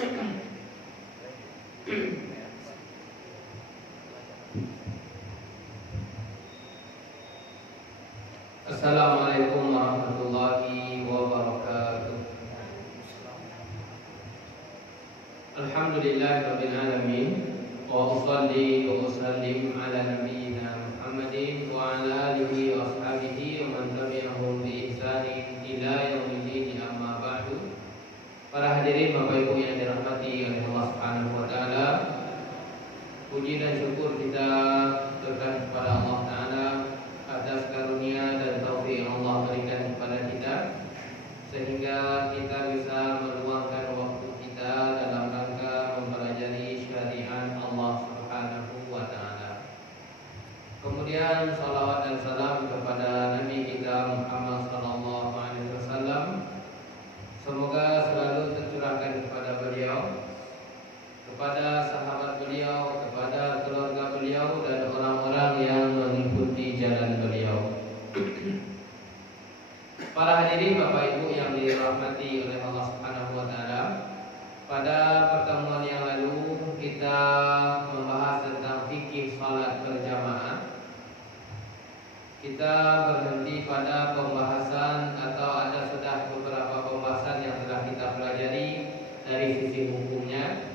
Assalamualaikum warahmatullahi wabarakatuh. Alhamdulillahirabbil alamin wa usolli wa usallim ala nabiyyina Muhammadin wa ala alihi wa ashabihi wa man tabi'ahum bi ihsanin ila yaumil amma ba'du. Para hadirin Bapak Ibu yang dirahmati oleh Allah Subhanahu wa taala, puji dan syukur kita berikan kepada Allah taala atas karunia dan taufik yang Allah berikan kepada kita, sehingga kita bisa meluangkan waktu kita dalam rangka mempelajari syariat Allah Subhanahu wa taala. Kemudian salawat dan salam kepada Nabi kita Muhammad sallallahu alaihi wasallam. Semoga selalu tercurahkan kepada beliau, kepada sahabat beliau, kepada keluarga beliau, dan orang-orang yang mengikuti jalan beliau. Para hadirin Bapak Ibu yang dirahmati oleh Allah Subhanahu wa taala, pada pertemuan yang lalu kita membahas tentang fikih salat berjamaah. Kita berhenti pada pembahasan atau ada sudah beberapa pembahasan yang telah kita pelajari dari sisi hukumnya.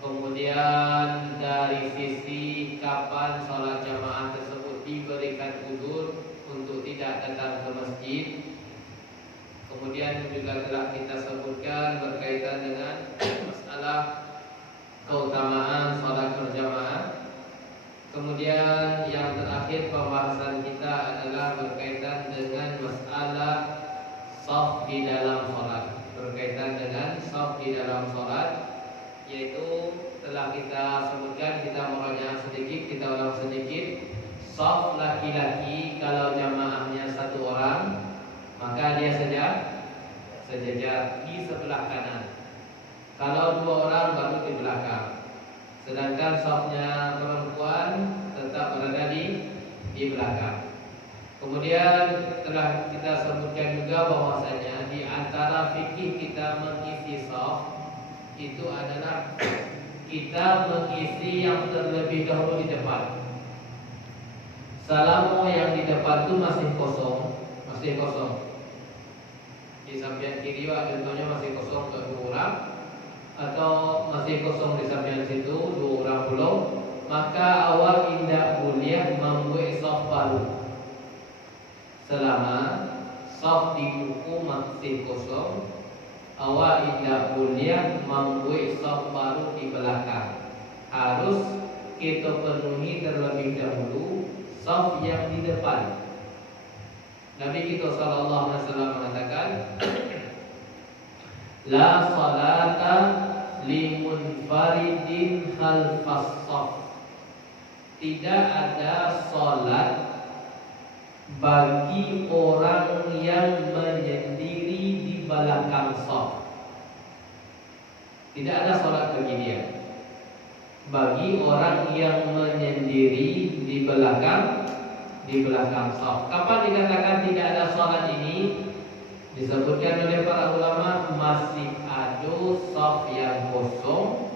Kemudian dari sisi kapan sholat jamaah tersebut diberikan uzur untuk tidak datang ke masjid. Kemudian juga telah kita sebutkan berkaitan dengan masalah keutamaan sholat berjamaah. Kemudian yang terakhir pembahasan kita adalah berkaitan dengan masalah shaf di dalam sholat. Berkaitan dengan shaf di dalam sholat, yaitu telah kita sebutkan, kita merajaah sedikit, kita ulang sedikit. Shaf laki-laki kalau jamaahnya satu orang, maka dia sejajar di sebelah kanan. Kalau dua orang baru di belakang. Sedangkan shafnya perempuan tetap berada di belakang. Kemudian telah kita sebutkan juga bahwasanya di antara fikih kita mengisi shaf itu adalah kita mengisi yang terlebih dahulu di depan. Selama yang di depan itu masih kosong. Di samping kiri contohnya masih kosong ke dua orang, atau masih kosong di samping situ dua orang belum, maka awal indah boleh membuat shaf baru. Selama shaf di buku masih kosong, awal tidak boleh membuat shaf baru di belakang. Harus kita penuhi terlebih dahulu shaf yang di depan. Nabi kita sallallahu alaihi wasallam mengatakan, la salata limunfaridin khalfas shaf. Tidak ada salat bagi orang yang menyendiri di belakang shaf. Tidak ada salat bagi dia, bagi orang yang menyendiri di belakang shaf. Kapan dikatakan tidak ada salat ini? Disebutkan oleh para ulama, masih ada shaf yang kosong,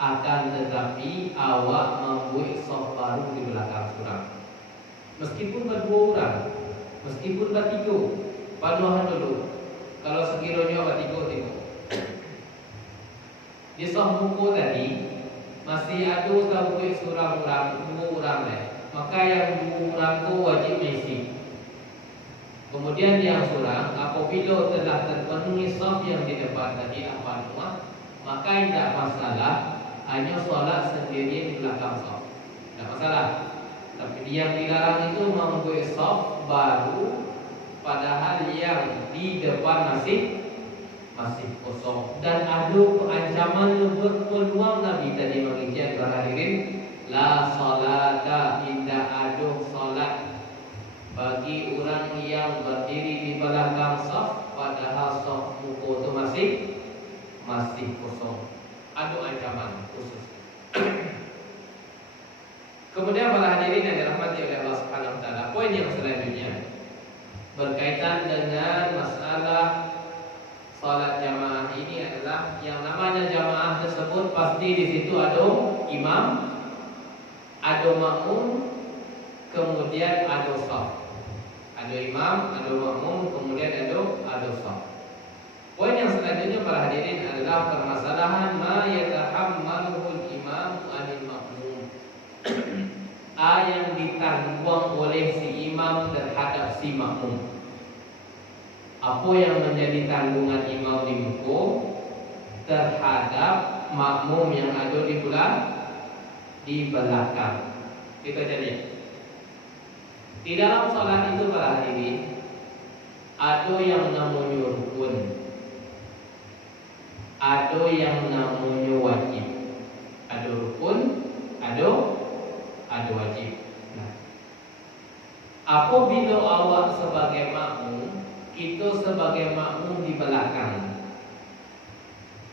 akan tetapi awak membuat shaf baru di belakang surang. Meskipun berdua orang, meskipun bertiga, paduhan dulu. Kalau sekiranya bertiga. Di shaf buku tadi masih ada membuat surang orang, dua orang lah. Maka yang dua orang itu wajib mengisi. Kemudian yang surang, apabila telah terpenuhi shaf yang di depan tadi apa semua, maka tidak masalah, hanya solat sendiri di belakang shaf. Tidak masalah. Tapi yang dilarang itu membuat shaf baru, padahal yang di depan masih kosong. Dan ada ancaman berpeluang Nabi tadi mengingat para hadirin, la salata, tidak ada salat bagi orang yang berdiri di belakang shaf, padahal shaf buku itu masih kosong. Ada ancaman khusus. Kemudian para hadirin yang dirahmati oleh Allah Subhanahu wa taala, poin yang selanjutnya berkaitan dengan masalah salat jamaah ini adalah yang pasti di situ ada imam, ada makmum, kemudian ada shaf. Ada imam, ada makmum, kemudian ada shaf. Poin yang selanjutnya para hadirin adalah permasalahan ma yatahammaluhul imam anil makmum. Yang ditanggung oleh si imam terhadap si makmum. Apa yang menjadi tanggungan imam di muka terhadap makmum yang ada di belakang. Kita jadi di dalam salat itu para hadirin ada yang namanya rukun, ada yang namanya wajib. Ada rukun, ada wajib. Nah, apabila awak sebagai makmum, kita sebagai makmum di belakang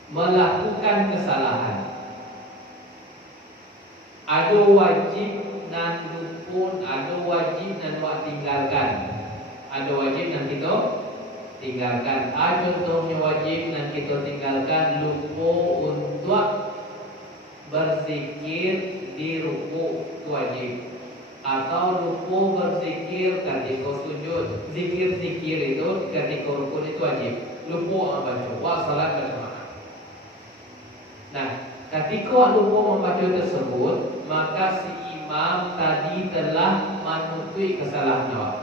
melakukan kesalahan, ada wajib nan rukun, ada wajib nan wak tinggalkan. Ada wajib nan kita tinggalkan. Contohnya wajib nan kita tinggalkan, lupa untuk berzikir di ruku itu wajib, atau lupa berzikir ketika sujud. Zikir-zikir itu ketika rukun itu wajib. Lupa membaca, wak salat berjamaah. Nah, ketika lupa membaca tersebut, maka si imam tadi telah menutupi kesalahan awak.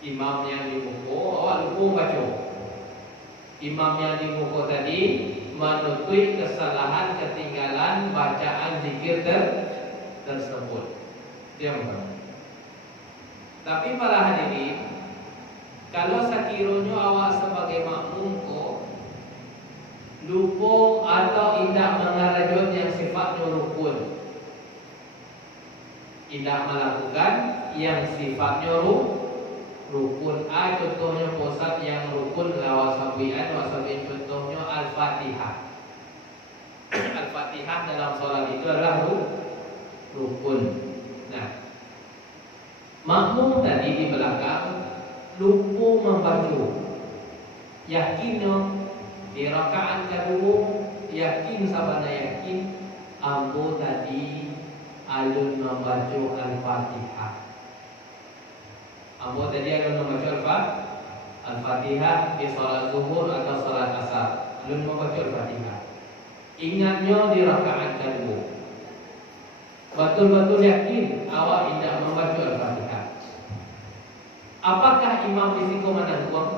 Imam yang di muka, awak lupa membaca. Imam yang di muka tadi menutupi kesalahan ketinggalan bacaan zikir tersebut. Dia memang. Tapi para hadirin, kalau sekiranya awak sebagai makmum lupa atau tidak mengarajut yang sifatnya rukun, tidak melakukan yang sifatnya rukun. Contohnya posat yang rukun wasabian contohnya Al-Fatihah. Al-Fatihah dalam sholat itu adalah rukun. Nah, makmum tadi di belakang lupa membaca, yakin di rakaat kedua, yakin sabana yakin ambo tadi alun membaca Al-Fatihah. Ambo tadi alun membaca Al-Fatihah di salat zuhur atau salat asar. Alun membaca Al-Fatihah. Ingatnya di rakaat kedua. Betul-betul yakin awak tidak membaca Al-Fatihah. Apakah imam risiko menanggung?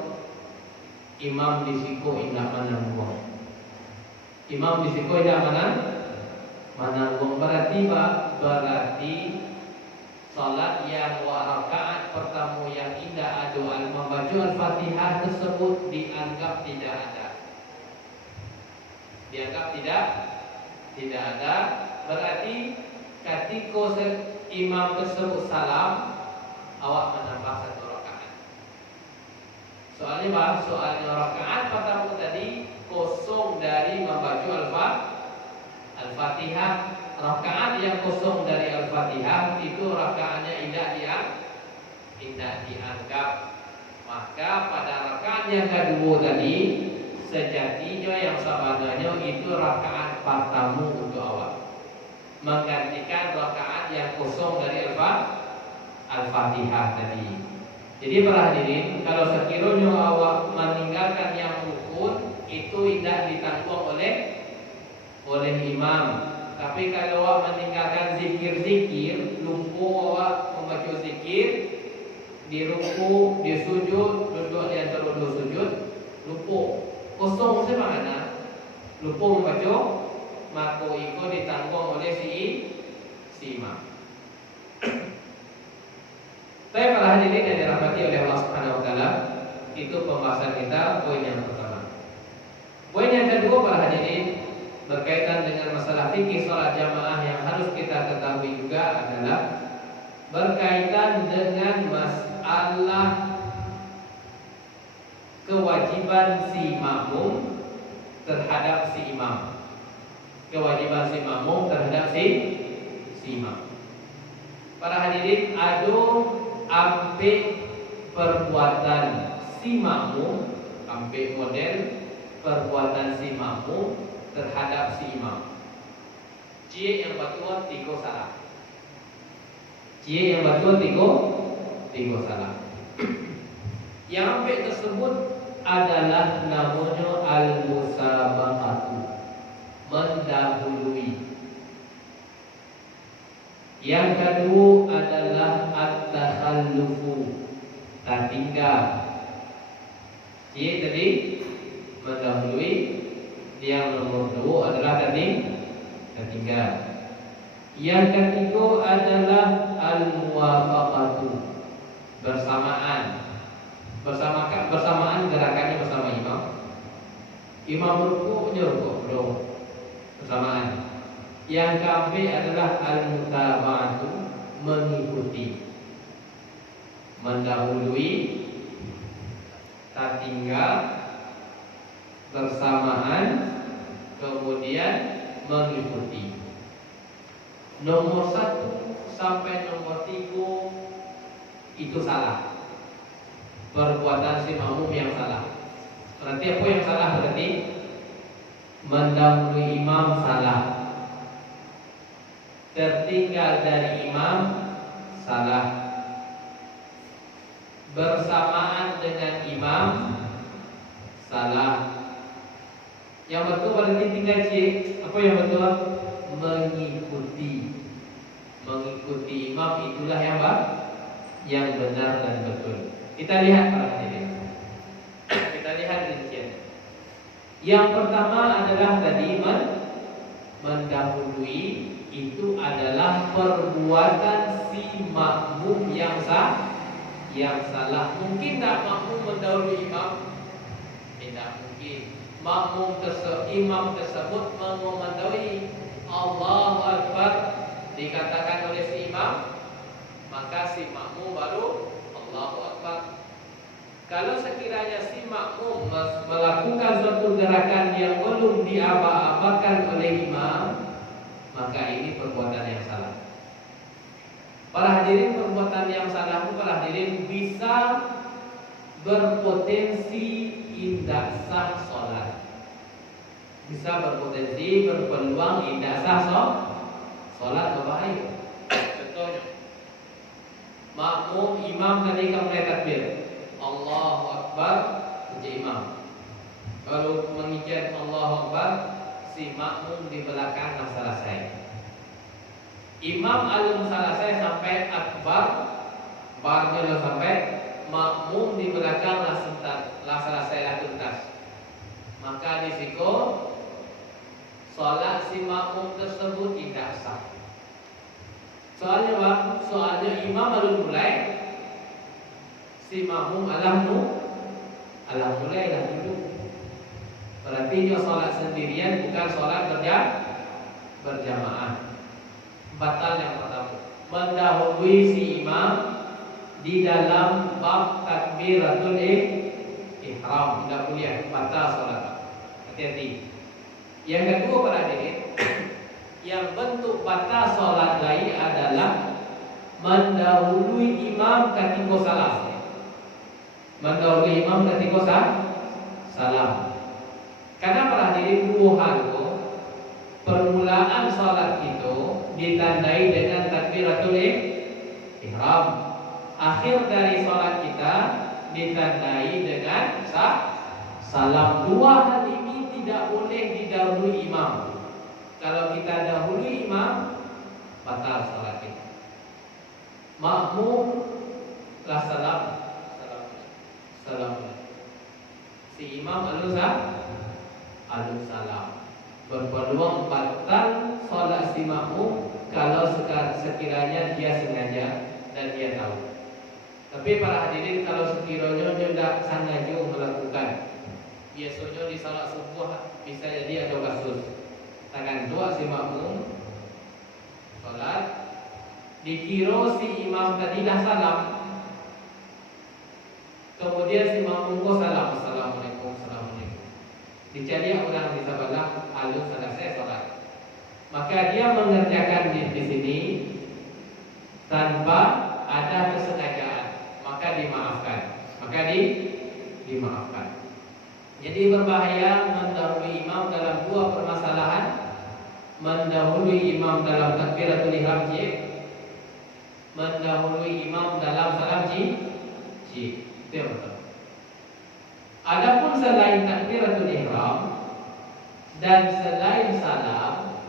Imam risiko tidak menanggung. Imam risiko tidak menanggung. Berarti salat yang rakaat pertama yang tidak ada membaca Al-Fatihah tersebut dianggap tidak ada. Dianggap tidak ada. Berarti ketika imam tersebut salam, awak menambah satu rakaat. Soalnya apa? Soalnya rakaat pertama tadi kosong dari membaca Al-Fatihah. Rakaat yang kosong dari Al-Fatihah itu rakaatnya tidak dianggap. Maka pada rakaat yang kedua tadi sejatinya yang sebenarnya itu rakaat pertama untuk awak, menggantikan rakaat yang kosong dari Al-Fatihah tadi. Jadi para hadirin, kalau sekiranya awak meninggalkan yang rukun, itu tidak ditanggung oleh imam. Tapi kalau awak meninggalkan zikir-zikir, lupa awak membaca zikir di ruku, di sujud, duduk di antara dua sujud, lupa, kosong semana, lupa membaca, maka itu ditanggung oleh si imam. Tapi para hadirin yang dirahmati oleh Allah Subhanahu wa taala, itu pembahasan kita poin yang pertama. Poin yang kedua para hadirin berkaitan dengan masalah fikih salat jamaah yang harus kita ketahui juga adalah berkaitan dengan masalah kewajiban si makmum terhadap si imam. Kewajiban si makmum terhadap si imam. Para hadirin, ada ampe perbuatan si makmum, ampe model perbuatan si makmum terhadap si imam. Cie yang betul tiga salah. Cie yang betul tiga salah. Yang ambil tersebut adalah namanya al-musabaqatu, mendahului. Yang kedua adalah at-takhallufu, tertinggal. Cie tadi mendahului. Yang nomor dua adalah tertinggal. Yang ketiga adalah al-muwafaqatu, bersamaan. Bersamaan gerakannya bersama imam. Imam ruku' belum bersamaan. Yang keempat adalah al-mutaba'atu, mengikuti, mendahului, tertinggal, bersamaan, kemudian mengikuti. Nomor 1 sampai nomor 3 itu salah. Perbuatan si makmum yang salah. Berarti apa yang salah? Berarti mendahului imam salah, tertinggal dari imam salah, bersamaan dengan imam salah. Yang betul berarti tinggal cek. Apa yang betul? Mengikuti imam, itulah yang benar dan betul. Kita lihat para hadirin. Kita lihat rincian. Yang pertama adalah tadi mendahului, itu adalah perbuatan si makmum yang salah. Mungkin tak makmum mendahului imam? Tidak mungkin. Imam tersebut mengomandoi Allahu Akbar, dikatakan oleh si imam, maka si makmum baru Allahu Akbar. Kalau sekiranya si makmum melakukan suatu gerakan yang belum diaba-abakan oleh imam, maka ini perbuatan yang salah. Para hadirin, perbuatan yang salah itu para hadirin bisa berpotensi tidak sah sholat. Bisa berpotensi, berpeluang tidak sah sholat, berbahaya. Contohnya, makmum imam ketika mulai takbir Allahu Akbar, uji imam. Kalau mengikat Allahu Akbar, si makmum di belakang dah selesai. Imam alum selesai sampai akbar, barnya dah sampai, makmum di belakang lah selesai lah tuntas. Maka risiko solat si makmum tersebut tidak sah. Soalnya imam baru mulai, si makmum alah mulai lah dulu. Berarti dia solat sendirian, bukan solat berjamaah. Batal yang pertama, mendahului si imam di dalam bab takbiratul ihram, tidak boleh, batal solat. Hati-hati. Yang kedua para hadirin, yang bentuk batal solat lain adalah mendahului imam ketika salam. Mendahului imam ketika salam. Karena para hadirin, dua hal itu, permulaan solat itu ditandai dengan takbiratul ihram. Akhir dari solat kita ditandai dengan salam. Dua hal ini tidak boleh didahului imam. Kalau kita dahului imam, batal solat kita. Makmum lah salam. Si imam alun salam. Berpeluang batal solat si makmum kalau sekiranya dia sengaja dan dia tahu. Tapi para hadirin, kalau sekiranya dia tidak sengaja melakukan, biasanya di salat subuh bisa jadi ada kasus. Tangan dua si makmum salat, dikira si imam tadi dah salam, kemudian si makmum kok salam, assalamualaikum, assalamualaikum. Dicari orang bisa balang alus selesai salat. Maka dia mengerjakan di sini tanpa ada kesengajaan, maka dimaafkan. Dimaafkan. Jadi berbahaya mendahului imam dalam dua permasalahan. Mendahului imam dalam takbiratul ihram mendahului imam dalam salam itu yang pertama. Adapun selain takbiratul ihram dan selain salam,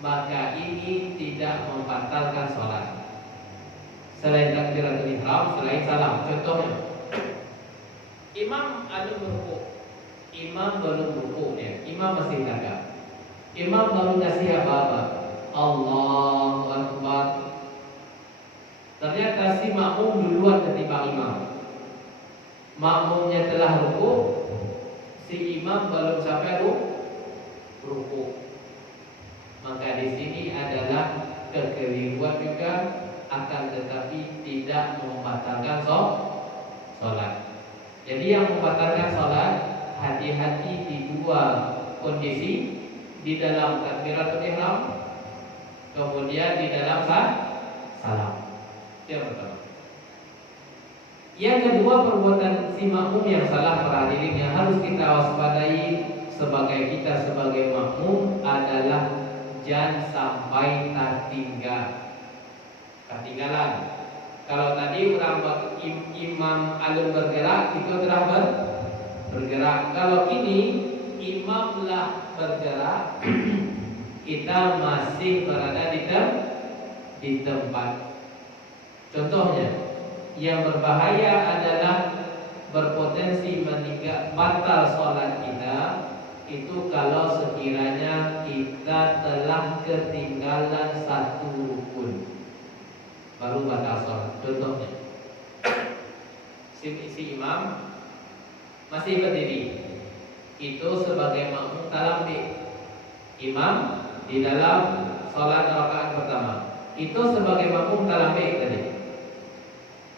maka ini tidak membatalkan sholat. Selain takbiratul ihram, selain salam. Contohnya, imam ada berrukuk, imam belum rukuk ya, imam masih tegak. Imam baru kasih apa-apa, Allahu Akbar. Ternyata si makmum duluan ketimbang imam. Makmumnya telah rukuk, si imam belum sampai rukuk. Maka di sini adalah kekeliruan juga, akan tetapi tidak membatalkan sholat. Jadi yang membatalkan sholat, hati-hati di dua kondisi, di dalam takbiratul ihram, kemudian di dalam salam. Yang pertama. Yang kedua, perbuatan si makmum yang salah para hadirin yang harus kita waspadai sebagai kita sebagai makmum adalah jangan sampai ketinggalan. Kalau tadi imam alun bergerak, itu telah bergerak. Kalau ini imamlah bergerak, kita masih berada di tempat. Contohnya, yang berbahaya adalah berpotensi batal sholat kita itu kalau sekiranya kita telah ketinggalan satu rukun baru batal sholat. Contohnya, si imam masih berdiri, itu sebagai makmum talambi. Imam di dalam sholat rakaat pertama, itu sebagai makmum talambi tadi.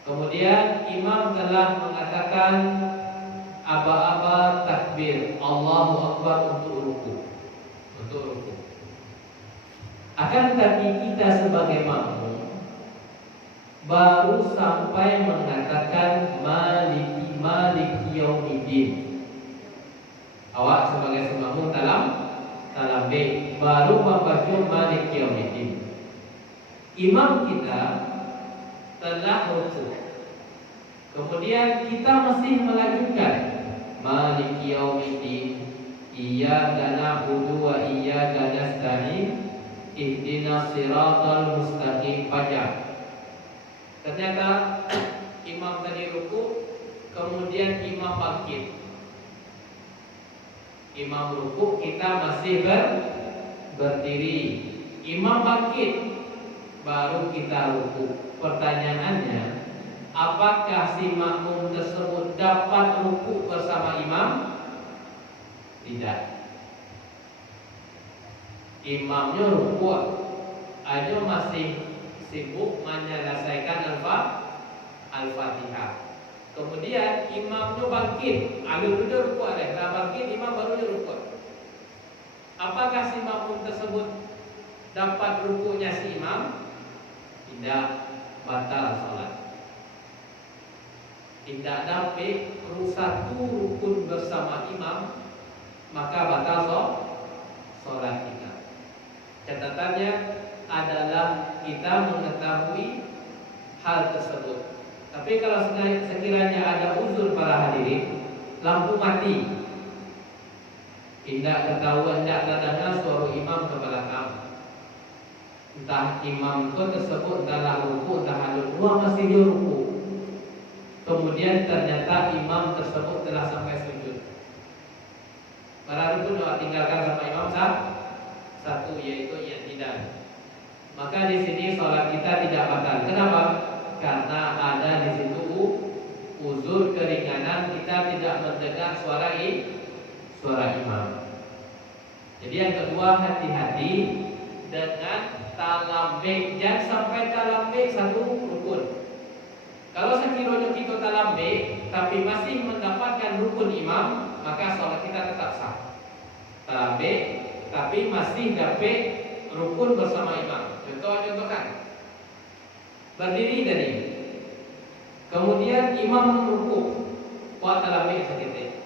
Kemudian imam telah mengatakan aba-aba takbir Allahu Akbar untuk ruku. Akan tetapi kita sebagai makmum baru sampai mengatakan maliki yaumiddin. Awak sebagai makmum talam B baru membaca maliki yaumiddin. Imam kita telah ruku. Kemudian kita masih melanjutkan maliki yaumiddin, iyyaka na'budu wa iyyaka nasta'in, ihdinas siratal mustaqim. Ternyata imam tadi ruku, kemudian imam bangkit. Imam ruku, kita masih berdiri. Imam bangkit, baru kita ruku. Pertanyaannya, apakah si makmum tersebut dapat ruku bersama imam? Tidak. Imamnya ruku, aja masih sibuk menyelesaikan Al-Fatihah. Kemudian imamnya bangkit, alur dulu ruku ada, bangkit imam baru ruku. Apakah si makmum tersebut dapat rukunya si imam? Tidak, batal sholat. Tidak dapat satu rukun bersama imam, maka batal sholat kita. Catatannya adalah kita mengetahui hal tersebut. Tapi kalau sekiranya ada uzur para hadirin, lampu mati, tidak ketahuan, tidak terdengar suara imam ke belakang, entah imam itu tersebut entahlah ruku, entah halus masih di ruku. Kemudian ternyata imam tersebut telah sampai sujud. Para rukun tinggalkan sama imam satu, yaitu i'tidal. Maka di sini sholat kita tidak batal. Kenapa? Karena ada di situ uzur keringanan, kita tidak mendengar suara imam. Jadi yang kedua, hati-hati dengan talambe. Jangan sampai talambe satu rukun. Kalau sekiranya kita talambe tapi masih mendapatkan rukun imam, maka sholat kita tetap sah. Talambe tapi masih dapat rukun bersama imam. Contohkan, berdiri tadi, kemudian imam ruku, buat talambe sedikit.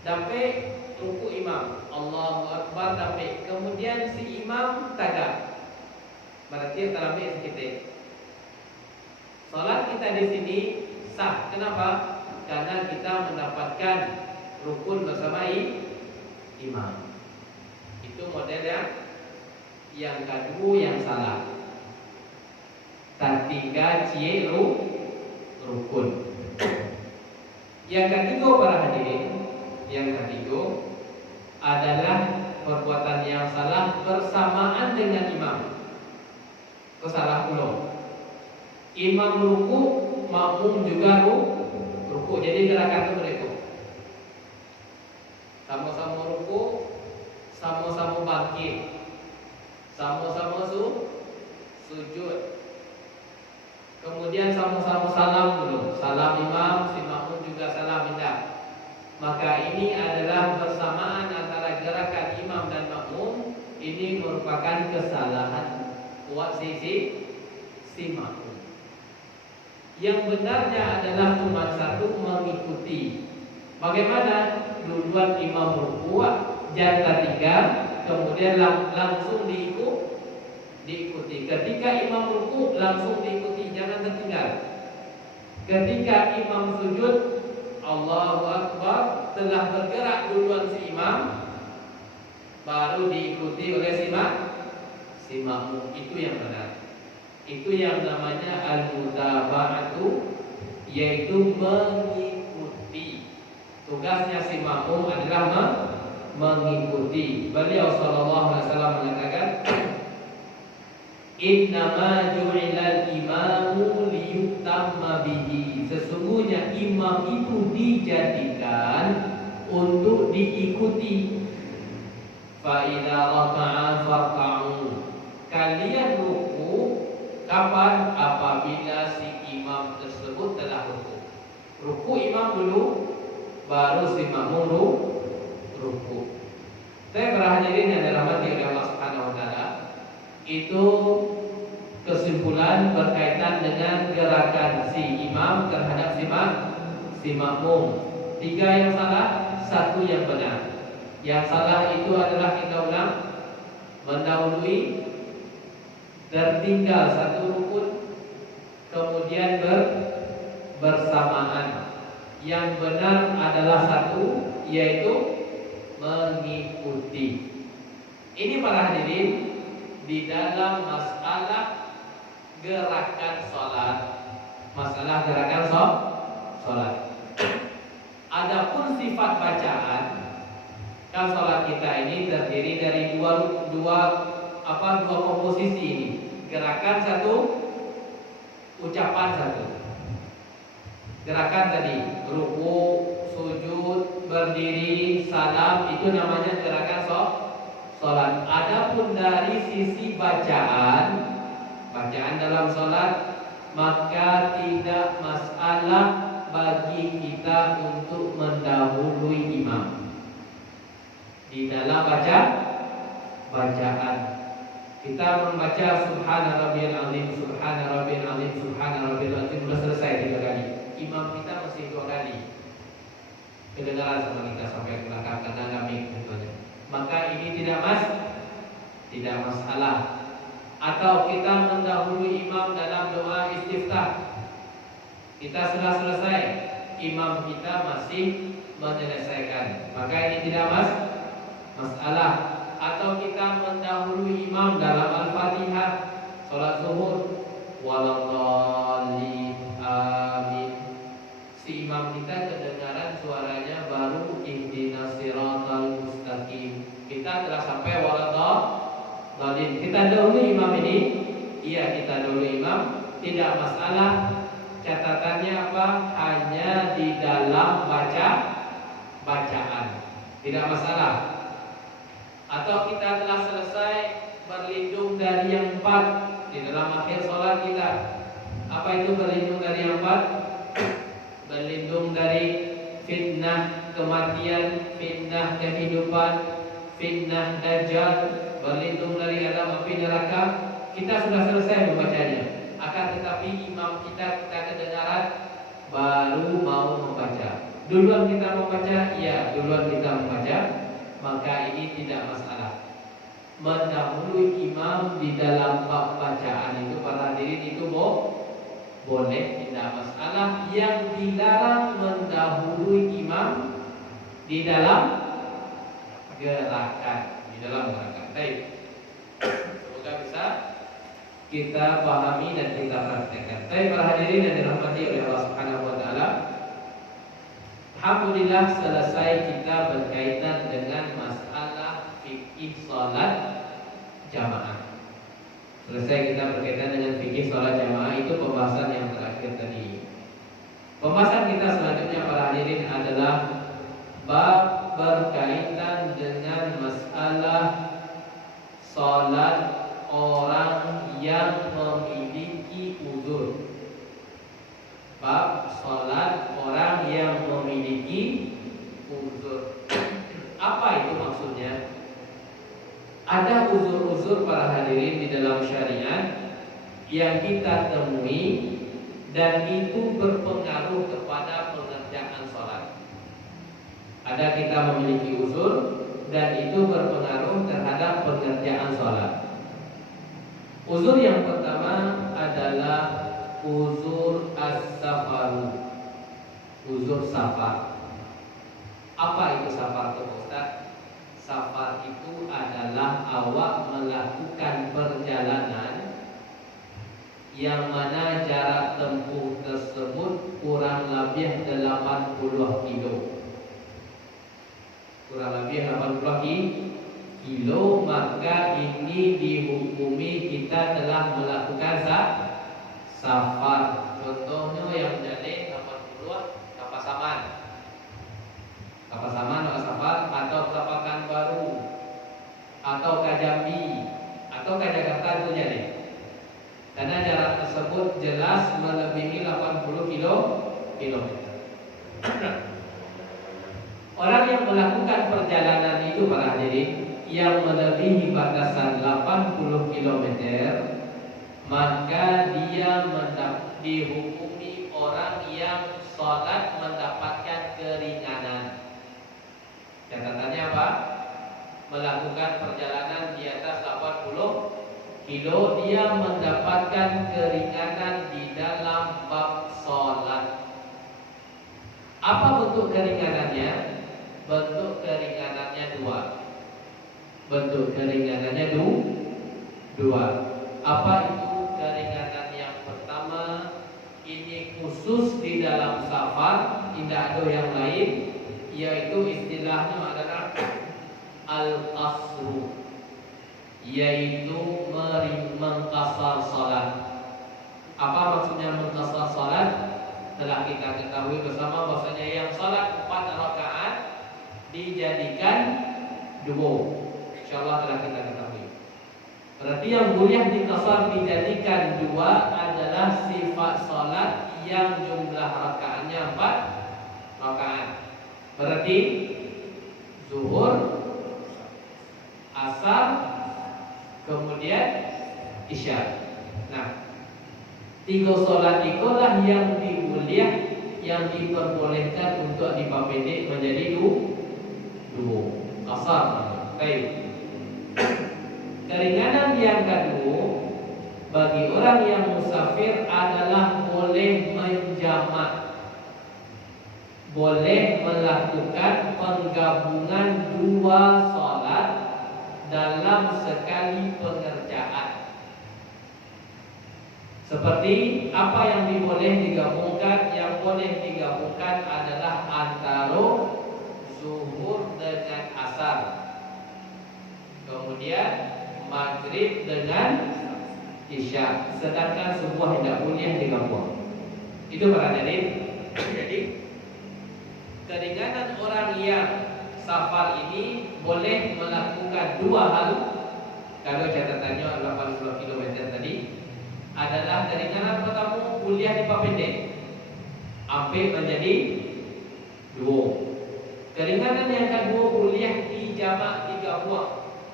Sampai ruku imam, Allahu Akbar sampai. Kemudian si imam tagak. Berarti tarawih sedikit. Salat kita di sini sah. Kenapa? Karena kita mendapatkan rukun bersama imam. Itu model yang kedua yang salah. Tiga cie rukun. Yang ketiga para hadirin, yang ketiga adalah perbuatan yang salah bersamaan dengan imam. Kesalah pula. Imam ruku, makmum juga ruku. Jadi gerakan itu mereka sama-sama ruku, sama-sama bangkit, sama-sama sujud. Kemudian sama-sama salam dulu. Salam imam, si makmum juga salam minta. Maka ini adalah bersamaan antara gerakan imam dan makmum. Ini merupakan kesalahan kuat si makmum. Yang benarnya adalah cuma satu, mengikuti. Bagaimana? Duluan imam ruku, jatah tiga, kemudian langsung diikuti. Ketika imam ruku langsung diikuti, jangan tertinggal. Ketika imam sujud, Allahu Akbar, telah bergerak duluan si imam, baru diikuti oleh si makmum. Itu yang benar. Itu yang namanya al-mutaba'atu, yaitu mengikuti. Tugasnya si makmum adalah mengikuti. Beliau sallallahu alaihi wasallam mengatakan, innama ju'ilal imamu liyutamma bihi. Sesungguhnya imam itu dijadikan untuk diikuti. Fa idza raka'a farka'u. Kalian ruku kapan? Apabila si imam tersebut telah ruku. Ruku imam dulu, baru si makmum ruku. Saya berhadirin yang dirahmati oleh Allah Subhanahu wa taala. Itu kesimpulan berkaitan dengan gerakan si imam terhadap si makmum. Tiga yang salah, satu yang benar. Yang salah itu adalah kita ulang, mendahului, tertinggal satu rukun, kemudian bersamaan. Yang benar adalah satu, yaitu mengikuti. Ini para hadirin di dalam masalah gerakan sholat. Masalah gerakan sholat. Adapun sifat bacaan, kan sholat kita ini terdiri dari dua komposisi ini. Gerakan satu, ucapan satu. Gerakan tadi ruku, sujud, berdiri, salam, itu namanya gerakan sholat. Adapun dari sisi bacaan dalam sholat, maka tidak masalah bagi kita untuk mendahului imam di dalam bacaan. Kita membaca subhana rabbiyal azim, subhana rabbiyal azim, subhana rabbiyal azim, sudah selesai 3 kali. Imam kita masih 2 kali. Kedengaran sama kita sampai ke belakang karena kami tentunya. Maka ini tidak masalah. Atau kita mendahului imam dalam doa istiftah. Kita sudah selesai, imam kita masih menyelesaikan. Maka ini tidak masalah. Atau kita mendahului imam dalam Al-Fatihah, sholat zuhur, waladhdallin, amin. Si imam kita kedengaran suaranya baru ihdinas siratal mustaqim. Kita telah sampai waladhdallin. Kita dahului imam ini, iya kita dahului imam, tidak masalah. Catatannya apa? Hanya di dalam bacaan, tidak masalah. Atau kita telah selesai berlindung dari yang 4 di dalam akhir sholat kita. Apa itu berlindung dari yang 4? Berlindung dari fitnah kematian, fitnah kehidupan, fitnah dajjal, berlindung dari azab api neraka. Kita sudah selesai membacanya. Akan tetapi imam kita kedengaran baru mau membaca. Duluan kita membaca, ya duluan kita membaca, maka ini tidak masalah. Mendahului imam di dalam bab bacaan itu para hadirin itu boleh, tidak masalah. Yang dilarang mendahului imam di dalam gerakan, Baik. Semoga bisa kita pahami dan kita praktekkan. Baik para hadirin yang dirahmati oleh Allah Subhanahu wa taala. Alhamdulillah selesai kita berkaitan dengan masalah fikih salat jamaah. Selesai kita berkaitan dengan fikih salat jamaah, itu pembahasan yang terakhir tadi. Pembahasan kita selanjutnya para hadirin adalah bab berkaitan dengan masalah salat orang yang memiliki uzur. Bab salat orang yang memiliki uzur. Apa itu maksudnya? Ada uzur-uzur para hadirin di dalam syariat yang kita temui dan itu berpengaruh kepada pengerjaan salat. Ada kita memiliki uzur dan itu berpengaruh terhadap pengerjaan salat. Uzur yang pertama adalah uzur as-safaru, uzur safar. Apa itu safar itu Ustaz? Safar itu adalah awak melakukan perjalanan yang mana jarak tempuh tersebut kurang lebih 80 kilo. Kurang lebih 80 kilo, maka ini dihukumi kita telah melakukan safar. Contohnya yang jadi 80 Kapasaman atau safar, atau Kapakan Baru, atau ke Jambi, atau ke Jakarta itu jadi. Karena jarak tersebut jelas melebihi 80 kilometer. Orang yang melakukan perjalanan itu para hadirin yang melebihi batasan 80 km, maka dia dihukumi orang yang salat mendapatkan keringanan. Catatannya apa? Melakukan perjalanan di atas 80 kilo, dia mendapatkan keringanan di dalam bab salat. Apa bentuk keringanannya? Bentuk keringanannya dua. Apa itu keringanan yang pertama? Ini khusus di dalam safar, tidak ada yang lain, yaitu istilahnya adalah al-qasru, yaitu mengqasar salat. Apa maksudnya mengqasar salat? Telah kita ketahui bersama bahwasanya yang salat 4 rakaat dijadikan 2. Insyaallah telah kita ketahui. Berarti yang boleh dikasar dijadikan 2 adalah sifat salat yang jumlah rakaatnya 4 rakaat. Berarti zuhur, asar, kemudian isya. Nah, 3 salat itulah yang yang diperbolehkan untuk dipendek menjadi 2 asar. Baik. Keringanan yang kedua bagi orang yang musafir adalah boleh menjamak, boleh melakukan penggabungan 2 salat dalam sekali pengerjaan. Seperti apa yang boleh digabungkan? Yang boleh digabungkan adalah antara zuhur dengan asar, kemudian maghrib dengan isya, sedangkan subuh tidak boleh digabung. Itu para hadirin. Jadi keringanan orang yang safar ini boleh melakukan 2 hal. Kalau catatannya 80 km tadi adalah keringanan pertama kuliah dipendek sampai menjadi 2. Keringanan yang kedua kuliah dijamak 3 buah.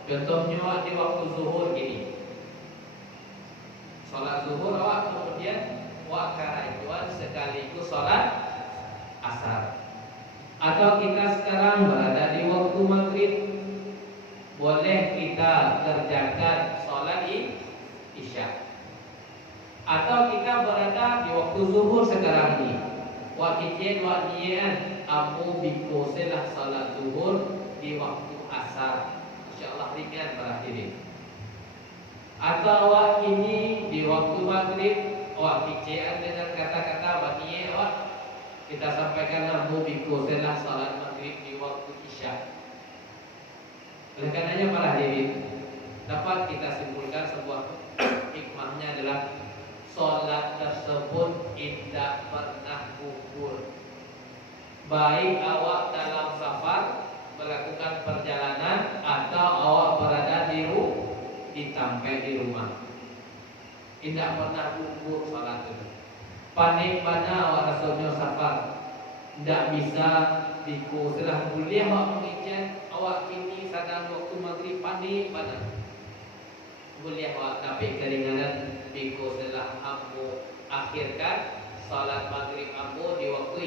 Contohnya di waktu zuhur gini, salat zuhur awak kemudian awak karaituan sekaligus salat asar. Atau kita sekarang berada di waktu maghrib, boleh kita kerjakan sholat isya. Atau kita berada di waktu zuhur sekarang ini, waktu nian amu bikoselah sholat zuhur di waktu asar, insyaallah ringan berarti. Atau waktu ini di waktu maghrib, waktu dengan kata-kata waktu kita sampaikan amu bikoselah sholat maghrib di waktu isya. Oleh karenanya para hadirin, dapat kita simpulkan sebuah hikmahnya adalah sholat tersebut tidak pernah gugur. Baik awak dalam safar melakukan perjalanan atau awak berada sampai di rumah, tidak pernah gugur sholat itu. Panik mana awak rasulnya safar, tidak bisa diku setelah kuliah awak mengijen awak ini sadar waktu maghrib panik mana kuliah awak tapi keringanan biku setelah ambo akhirkan salat maghrib ambo di waktu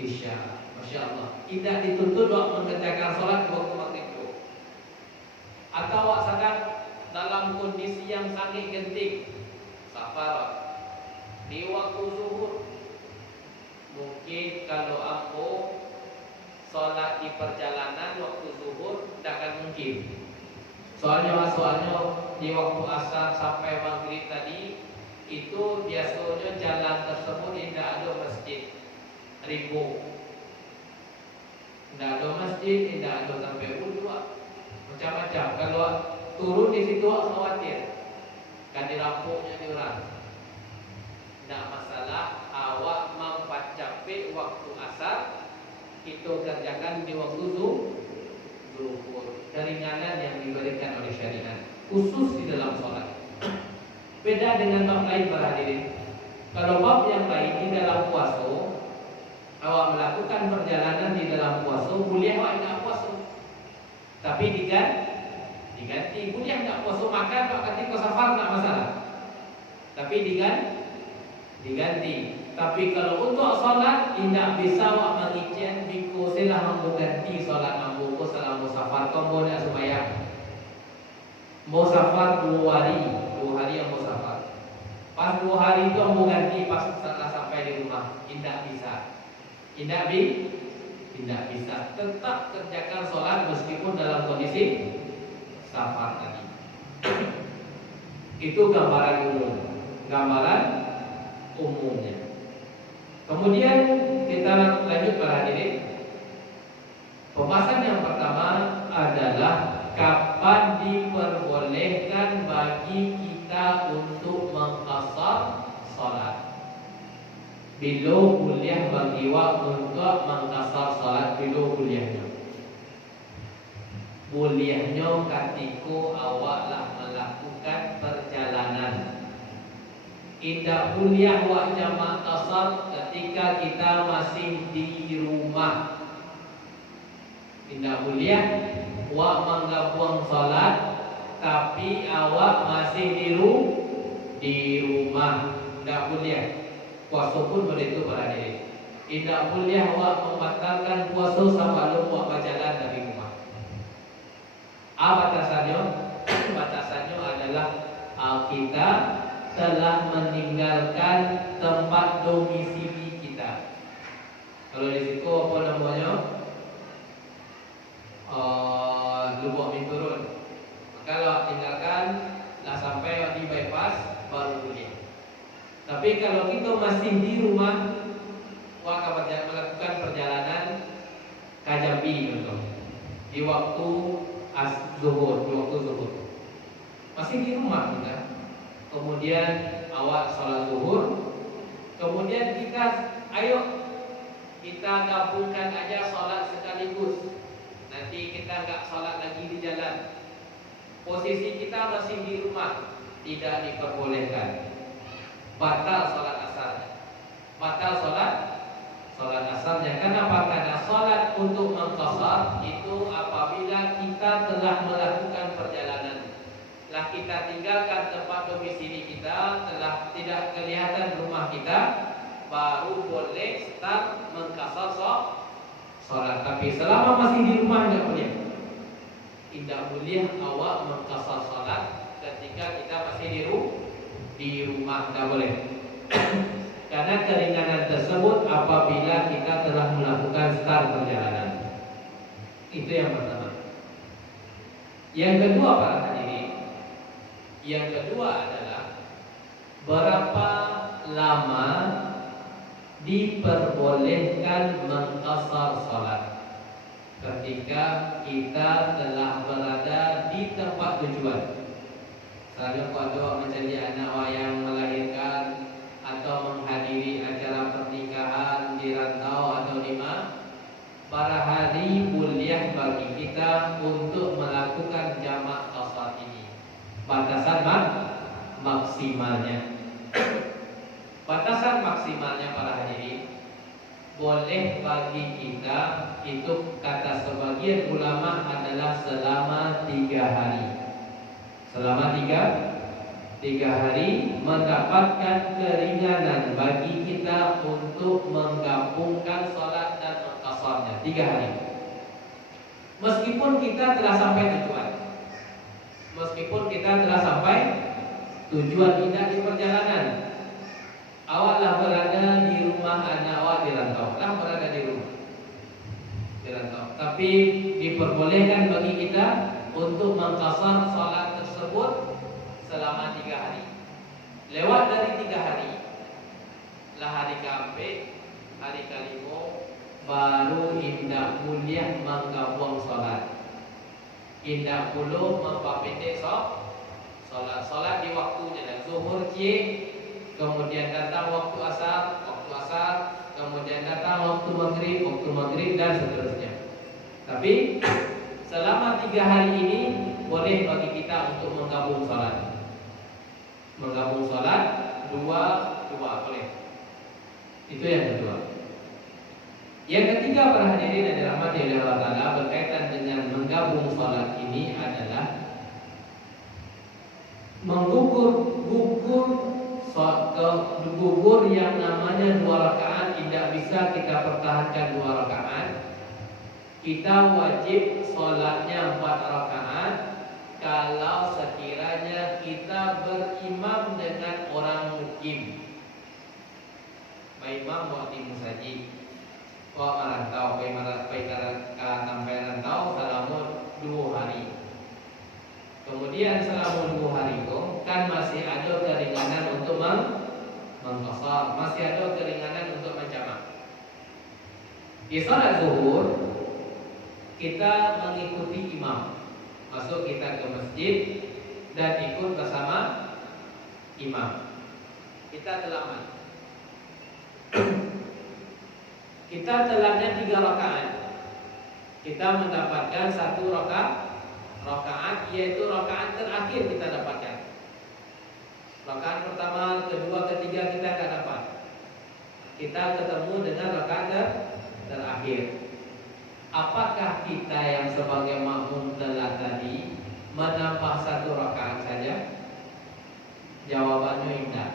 isya. Masya Allah, tidak dituntut awak mengerjakan salat di waktu maghrib itu. Atau awak sadar dalam kondisi yang sangat genting safar di waktu zuhur, mungkin kalau ambo sholat di perjalanan waktu zuhur tidak akan mungkin. Soalnya di waktu asar sampai maghrib tadi itu biasanya jalan tersebut tidak ada masjid, ribu, tidak ada masjid, tidak ada sampai wudhu, macam-macam. Kalau turun di situ khawatir kan dirampoknya di orang. Tidak masalah, awak mau capai waktu asar itu kerjakan di waktu zuhur. Keringanan yang diberikan oleh syariat khusus di dalam sholat. Beda dengan bab lain para hadirin. Kalau bab yang lain di dalam puasa, awak melakukan perjalanan di dalam puasa, boleh awak tidak puasa, tapi diganti boleh tidak puasa makan awak ganti ke safar tidak masalah, tapi diganti. Tapi kalau untuk sholat tidak bisa awak mengijen biku silah mengganti sholat ambu selama safar kamu tidak sembahyang. Mau safar 2 hari yang mau safar. Pas 2 hari itu ambu ganti pas setelah sampai di rumah. Tidak bisa. Tidak bisa. Tetap kerjakan sholat meskipun dalam kondisi safar tadi. Itu gambaran umumnya. Kemudian kita lanjut para hadirin. Pembahasan yang pertama adalah kapan diperbolehkan bagi kita untuk mengqasar salat. Bila kuliah bagi awak untuk mengqasar salat, bila kuliahnya? Kuliahnya ketika awaklah melakukan perjalanan. Tidak kuliah awak jamak qasar ketika kita masih di rumah. Tidak kuliah awak menggabung salat tapi awak masih di rumah. Tidak kuliah. Puasa pun begitu para hadirin. Tidak kuliah awak membatalkan puasa sebelum awak berjalan dari rumah. Apa batasannya? Batasannya adalah kita telah meninggalkan tempat domisili kita. Kalau di situ apa namanya? Lubuk turun. Kalau tinggalkan lah sampai di bypass baru kuliah. Tapi kalau kita masih di rumah, melakukan perjalanan ke Jambi contoh, di waktu zuhur, masih di rumah kita. Kemudian awak sholat zuhur, kemudian kita gabungkan aja sholat sekaligus. Nanti kita nggak sholat lagi di jalan. Posisi kita masih di rumah, tidak diperbolehkan. Batal sholat asarnya. Batal sholat asarnya. Kenapa? Karena sholat untuk mengqasar itu apabila kita telah melakukan perjalanan. Telah kita tinggalkan tempat domisili kita, telah tidak kelihatan rumah kita, baru boleh start mengqasar sholat. Tapi selama masih di rumah tidak boleh. Tidak boleh awak mengqasar sholat ketika kita masih di rumah, tidak boleh. Karena keringanan tersebut apabila kita telah melakukan start perjalanan. Itu yang pertama. Yang kedua para hadirin, yang kedua adalah berapa lama diperbolehkan mengqasar salat ketika kita telah berada di tempat tujuan. Misalnya pada menjadi anak yang melahirkan atau menghadiri acara pernikahan di rantau atau di mana, para hari kuliah bagi kita untuk melakukan jamak qasar ini. Batasan maksimalnya. Batasan maksimalnya para hadirin boleh bagi kita itu kata sebagian ulama adalah selama 3 hari. Selama 3 hari mendapatkan keringanan bagi kita untuk menggabungkan salat dan mengqasarnya 3 hari. Meskipun kita telah sampai tujuan. Meskipun kita telah sampai tujuan tidak di perjalanan. Awaklah berada di rumah, anak awak di rantau. Lah berada di rumah, di rantau. Tapi diperbolehkan bagi kita untuk mengqasar salat tersebut selama 3 hari. Lewat dari 3 hari, lah hari keempat, hari kelima, baru indah mulia menggabung salat. Indah puluh mempapendek salat di waktunya. Dan zuhur kemudian datang waktu asar, kemudian datang waktu maghrib dan seterusnya. Tapi selama 3 hari ini boleh bagi kita untuk menggabung salat. Menggabung salat dua boleh. Itu yang kedua. Yang ketiga para hadirin yang dirahmati oleh Allah Ta'ala berkaitan dengan menggabung salat ini adalah gugur yang namanya 2 rakaat tidak bisa kita pertahankan 2 rakaat. Kita wajib salatnya 4 rakaat kalau sekiranya kita berimam dengan orang mukim. Imam waktu musaji, kau merantau, sampai rantau selama 2 hari. Kemudian selama 2 hari itu kan masih ada keringanan untuk mengqasar, masih ada keringanan untuk menjamak. Di salat zuhur kita mengikuti imam. Masuk kita ke masjid dan ikut bersama imam. Kita terlambat. Kita telatnya 3 rakaat. Kita mendapatkan 1 rakaat, yaitu rakaat terakhir kita dapatkan. Rakaat pertama, kedua, ketiga kita tidak dapat. Kita ketemu dengan rakaat terakhir. Apakah kita yang sebagai makmum telat tadi menambah 1 rakaat saja? Jawabannya tidak.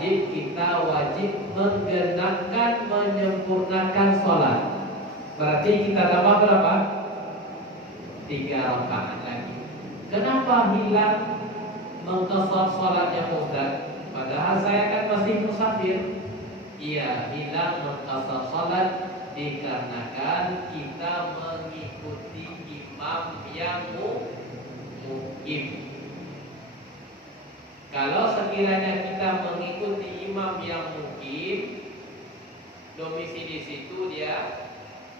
Kita wajib menggenapkan, menyempurnakan sholat. Berarti kita tambah berapa? 3 rakaat lagi. Kenapa hilang mengqasar sholatnya Ustaz? Padahal saya kan masih musafir. Iya, hilang mengqasar sholat dikarenakan kita mengikuti imam yang mukim. Kalau sekiranya kita mengikuti imam yang mukim, domisili situ dia,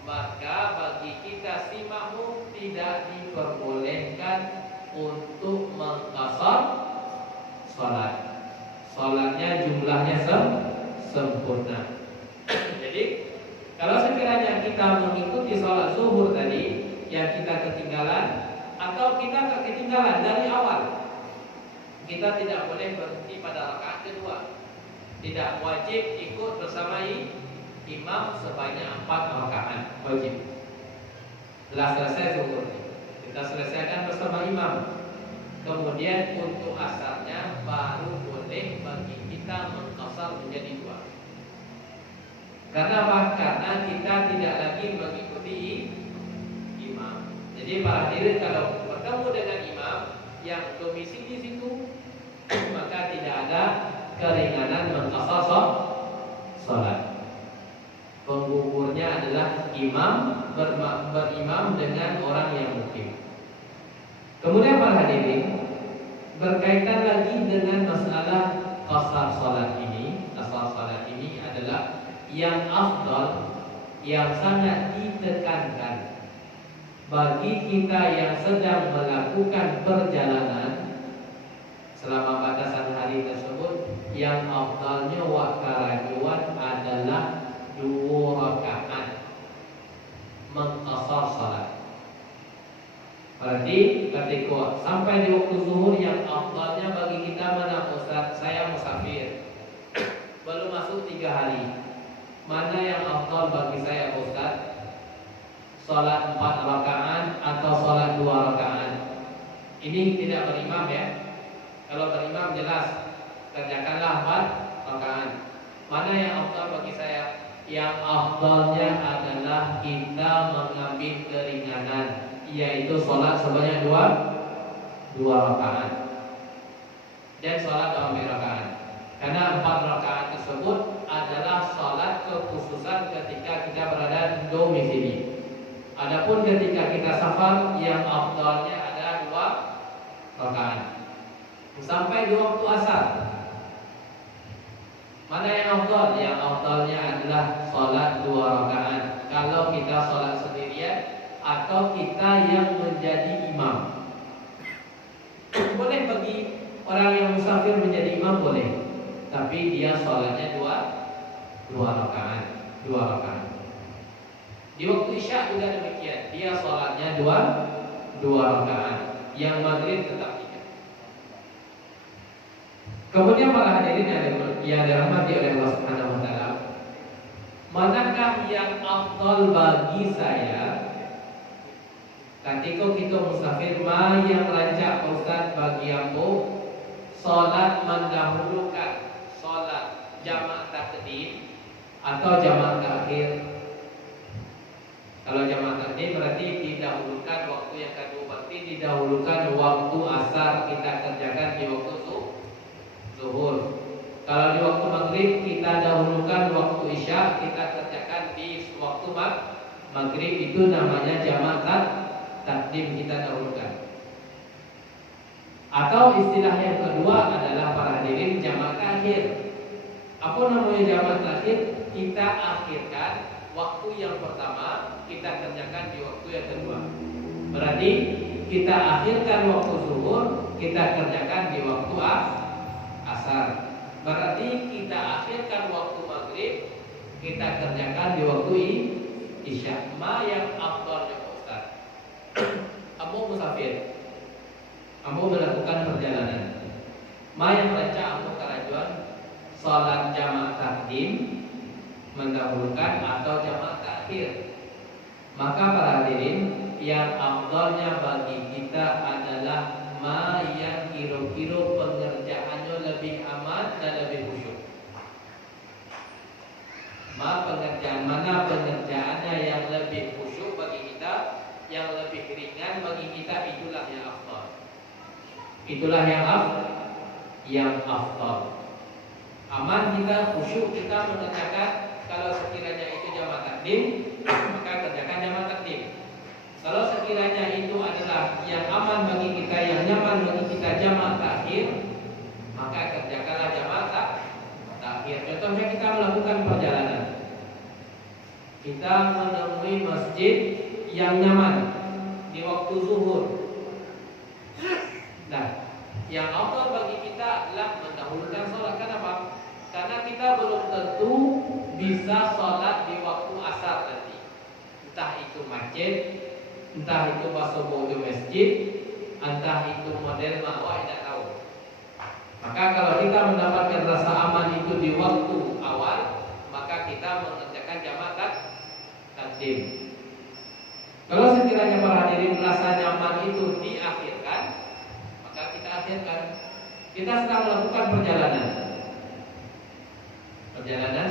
maka bagi kita si makmum tidak diperbolehkan untuk mengqasar salat. Salatnya jumlahnya sempurna. Jadi kalau sekiranya kita mengikuti salat zuhur tadi yang kita ketinggalan, atau kita ketinggalan dari awal, kita tidak boleh berhenti pada rakaat kedua. Tidak wajib ikut bersama imam sebanyak 4 rakaat. Wajib. Setelah selesai zuhur, kita selesaikan bersama imam. Kemudian untuk asarnya baru boleh bagi kita mengqasar menjadi 2. Karena apa? Karena kita tidak lagi mengikuti imam. Jadi para hadirin kalau bertemu dengan imam yang domisili di situ, maka tidak ada keringanan mengqasar salat. Penggugurnya adalah imam berimam dengan orang yang mukim. Kemudian para hadirin, berkaitan lagi dengan masalah qasar salat ini. Qasar salat ini adalah yang afdal, yang sangat ditekankan bagi kita yang sedang melakukan perjalanan selama batasan hari tersebut. Yang afdalnya wakarajuan adalah 2 rakaat mengqasar salat. Berarti ketika sampai di waktu zuhur, yang afdalnya bagi kita mana? Ustaz, saya musafir, belum masuk 3 hari. Mana yang afdal bagi saya Ustaz? Salat 4 rakaat atau salat 2 rakaat? Ini tidak berimam ya. Kalau berimam jelas kerjakanlah 4 rakaat. Mana yang afdal bagi saya? Yang afdalnya adalah kita mengambil keringanan, yaitu salat sebanyak 2 rakaat dan salat 2 rakaat. Karena 4 rakaat tersebut adalah salat kekhususan ketika kita berada di domisili. Adapun ketika kita safar, yang afdalnya ada 2 rakaat sampai di waktu asar. Mana yang afdal? Yang afdalnya adalah salat 2 rakaat kalau kita salat sendirian atau kita yang menjadi imam. Boleh bagi orang yang musafir menjadi imam, boleh, tapi dia salatnya 2 rakaat. Di waktu isya juga demikian, dia salatnya 2 rakaat. Yang maghrib tetap 3. Kemudian para hadirin yang dirahmati oleh Allah Subhanahu wa taala, manakah yang afdal bagi saya ketika kita musafir? Ma yang rancak Ustaz bagi aku salat mendahulukan salat jamaah takdim atau jamaah takhir. Kalau jamaah takdim berarti didahulukan waktu yang kedua, berarti didahulukan waktu asar kita kerjakan di waktu zuhur. Kalau di waktu maghrib kita dahulukan waktu isya kita kerjakan di waktu maghrib. Itu namanya jamaah takdim, kita dahulukan. Atau istilah yang kedua adalah para hadirin jamaah takhir. Apa namanya jamaah takhir? Kita akhirkan waktu yang pertama, kita kerjakan di waktu yang kedua. Berarti kita akhirkan waktu zuhur, kita kerjakan di waktu asar. Berarti kita akhirkan waktu maghrib, kita kerjakan di waktu isya. Ma yang afdalnya Ustaz? Kamu musafir, kamu melakukan perjalanan. Ma yang rancak kamu kerajuan salat jamaah takdim mendahulukan atau jamaah takhir. Maka para hadirin, yang afdalnya bagi kita adalah ma yang kira-kira pengerjaannya lebih aman dan lebih khusyuk. Mana pengerjaannya yang lebih khusyuk bagi kita, yang lebih ringan bagi kita, itulah yang afdal. Itulah yang afdal. Aman kita, khusyuk kita mengerjakan. Kalau sekiranya itu jamaah takdim, maka kerjakan jamaah takdim. Kalau sekiranya itu adalah yang aman bagi kita, yang nyaman bagi kita, jamaah takhir, maka kerjakanlah jamaah takhir. Contohnya kita melakukan perjalanan, kita menemui masjid yang nyaman di waktu zuhur. Nah, yang afdal bagi kita adalah mendahulukan sholat. Kenapa? Karena kita belum tentu bisa sholat di waktu asar nanti. Entah itu macet, entah itu masuk di masjid, entah itu model ma'wah, tidak tahu. Maka kalau kita mendapatkan rasa aman itu di waktu awal, maka kita mengerjakan jamaah takdim. Kalau sekiranya para hadirin rasa nyaman itu diakhirkan, maka kita akhirkan. Kita sedang melakukan perjalanan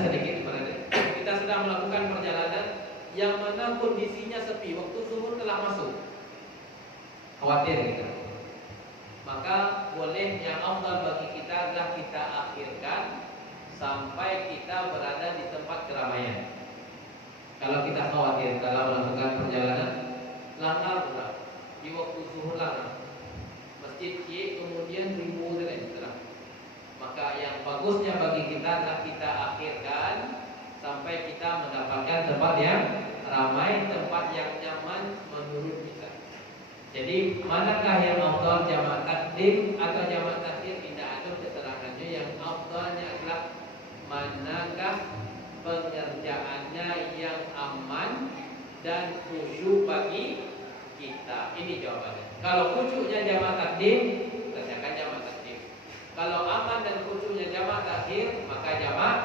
sedikit, kita kita sedang melakukan perjalanan yang mana kondisinya sepi, waktu zuhur telah masuk, khawatir kita, maka boleh yang afdal bagi kita adalah kita akhirkan sampai kita berada di tempat keramaian. Kalau kita khawatir dalam melakukan perjalanan, langgar di waktu zuhur langgar masjid kemudian ribu dan setelah. Maka yang bagusnya bagi kita adalah kita akhirkan sampai kita mendapatkan tempat yang ramai, tempat yang nyaman menurut kita. Jadi manakah yang afdal, jamaah takdim atau jamaah takhir? Tidak ada keterangannya. Yang afdalnya adalah manakah pengerjaannya yang aman dan khusyuk bagi kita. Ini jawabannya. Kalau khusyuknya jamaah takdim, kerjakan jamaah takdim. Kalau aman dan khusyuknya jamaah takhir, maka jamaah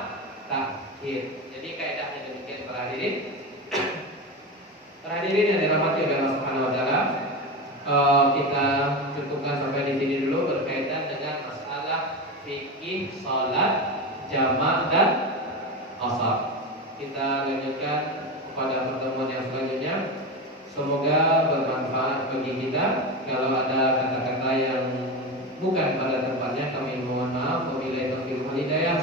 takhir. Jadi kaidahnya demikian para hadirin. Para hadirin yang dirahmati oleh Allah Subhanahu wa taala, kita cukupkan sampai di sini dulu berkaitan dengan masalah fikih salat jamaah dan qasar. Kita lanjutkan pada pertemuan yang selanjutnya. Semoga bermanfaat bagi kita. Kalau ada kata-kata yang bukan pada tempatnya, kami mohon maaf. Wabillahi taufiq wal hidayah.